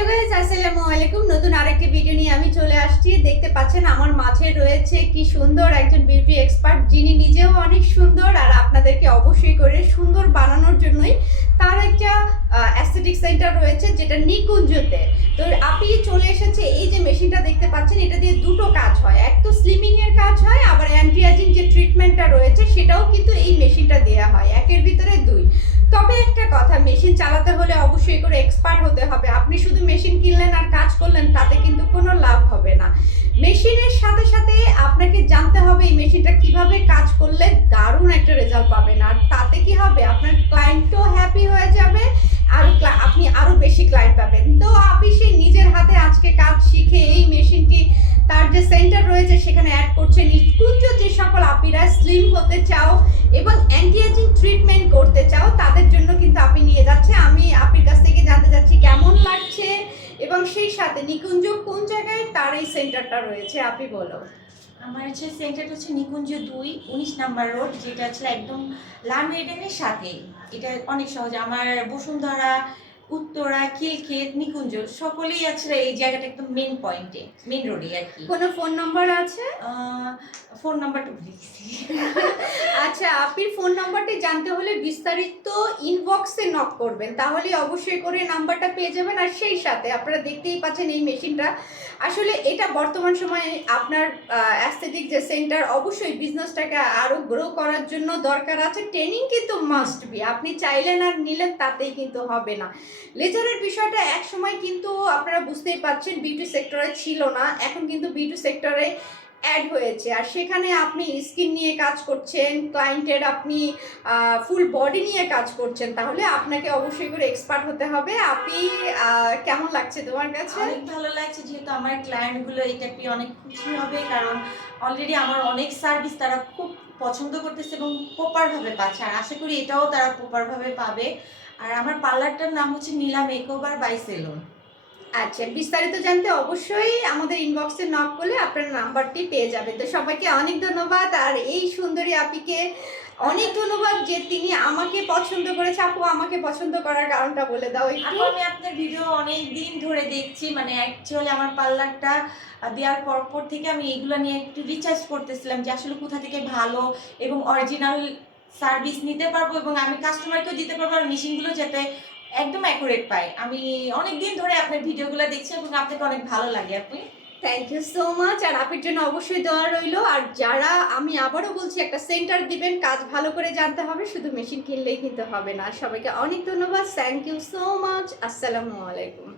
Hello guys, আসসালামু আলাইকুম। নতুন আরেকটি ভিডিও নিয়ে আমি চলে আসছি। দেখতে পাচ্ছেন আমার মাঝে রয়েছে কি সুন্দর একজন বিউটি এক্সপার্ট, যিনি নিজেও অনেক সুন্দর আর আপনাদেরকে অবশ্যই করে সুন্দর বানানোর জন্যই তার একটা অ্যাস্থেটিক সেন্টার রয়েছে, যেটা নিকুঞ্জতে। তো আপনি চলে এসেছে। এই যে মেশিনটা দেখতে পাচ্ছেন, এটা দিয়ে দুটো কাজ হয়। এক তো স্লিমিং এর কাজ হয়, আবার অ্যান্টি এজিং যে ট্রিটমেন্টটা রয়েছে সেটাও কিন্তু এই মেশিনটা দেওয়া হয়। একের ভিতরে দুই। তবে একটা কথা, মেশিন চালাতে হলে অবশ্যই করে এক্সপার্ট হতে হবে। আপনি শুধু মেশিন কিনলেন আর কাজ করলেন, তাতে কিন্তু কোনো লাভ হবে না। মেশিনের সাথে সাথে আপনাকে জানতে হবে এই মেশিনটা কিভাবে কাজ করলে দারুণ একটা রেজাল্ট পাবেন। আর তাতে কি হবে, আপনার ক্লায়েন্টও হ্যাপি হয়ে যাবে আর আপনি আরো বেশি ক্লায়েন্ট পাবেন। তো আপনি সেই নিজের হাতে আজকে কাজ শিখে এই মেশিনটি তার যে সেন্টার রয়েছে সেখানে অ্যাড করছে। নিকুঞ্জ যে সকল আপিরা স্লিম হতে চাও এবং অ্যান্টি এজিং ট্রিটমেন্ট করতে চাও, তাদের জন্য কিন্তু আপনি নিয়ে যাচ্ছে। আমি আপির কাছ থেকে জানতে চাচ্ছি কেমন লাগছে এবং সেই সাথে নিকুঞ্জ কোন জায়গায় তার এই সেন্টারটা রয়েছে, আপনি বলো। আমার হচ্ছে সেন্টারটা হচ্ছে নিকুঞ্জ 2, 19 নাম্বার রোড, যেটা হচ্ছে একদম লার্ন এডেনের সাথে। এটা অনেক সহজ। আমার বসুন্ধরা, উত্তরা, খিলক্ষেত, নিকুঞ্জ সকলেই আছে এই জায়গাটা একদম মেন পয়েন্টে, মেন রোডে আর কি। কোনো ফোন নম্বর আছে? ফোন নাম্বারটা ভুলে গেছি। আচ্ছা, আপনি ফোন নাম্বারটি জানতে হলে বিস্তারিত ইনবক্সে নক করবেন, তাহলে অবশ্যই করে নাম্বারটা পেয়ে যাবেন। আর সেই সাথে আপনারা দেখতেই পাচ্ছেন এই মেশিনটা আসলে এটা বর্তমান সময়ে আপনার অ্যাস্থেটিক যে সেন্টার, অবশ্যই বিজনেসটাকে আরও গ্রো করার জন্য দরকার আছে ট্রেনিং, কিন্তু মাস্ট বি। আপনি চাইলেন আর নিলেন তাতেই কিন্তু হবে না। লেজারের বিষয়টা এক সময় কিন্তু আপনারা বুঝতেই পারছেন বিউটি সেক্টরে ছিল না, এখন কিন্তু বিউটি সেক্টরে অ্যাড হয়েছে। আর সেখানে আপনি স্কিন নিয়ে কাজ করছেন, ক্লায়েন্টের আপনি ফুল বডি নিয়ে কাজ করছেন, তাহলে আপনাকে অবশ্যই করে এক্সপার্ট হতে হবে। আপনি কেমন লাগছে তোমার কাছে? অনেক ভালো লাগছে, যেহেতু আমার ক্লায়েন্টগুলো এটা পেয়ে অনেক খুশি হবে, কারণ অলরেডি আমার অনেক সার্ভিস তারা খুব পছন্দ করতেছে এবং প্রপারভাবে পাচ্ছে। আর আশা করি এটাও তারা প্রপারভাবে পাবে। আর আমার পার্লারটার নাম হচ্ছে নীলা মেকওভার বাই সেলুন। আচ্ছা, বিস্তারিত জানতে অবশ্যই আমাদের ইনবক্সে নক করলে আপনার নাম্বারটি পেয়ে যাবেন। তো সবাইকে অনেক ধন্যবাদ। আর এই সুন্দরী আপিকে অনেক ধন্যবাদ যে তিনি আমাকে পছন্দ করেছে। আপু, আমাকে পছন্দ করার কারণটা বলে দাও একটু। আমি আপনার ভিডিও অনেক দিন ধরে দেখছি, মানে অ্যাকচুয়ালি আমার পার্লারটা দেওয়ার পর থেকে আমি এগুলো নিয়ে একটু রিসার্চ করতেছিলাম যে আসলে কোথা থেকে ভালো এবং অরিজিনাল সার্ভিস নিতে পারবো এবং আমি কাস্টমারকেও দিতে পারবো, আর মেশিনগুলো যাতে একদম অ্যাকুরেট পাই। আমি অনেক দিন ধরে আপনার ভিডিওগুলো দেখছি এবং আপনাকে অনেক ভালো লাগে আপনি। Thank you so much. আর আপনার জন্য অবশ্যই দোয়া রইলো। আর যারা, আমি আবারও বলছি, একটা সেন্টার দিবেন, কাজ ভালো করে জানতে হবে, শুধু মেশিন কিনলেই কিন্তু হবে না। সবাইকে অনেক ধন্যবাদ। Thank you so much. আসসালামু আলাইকুম।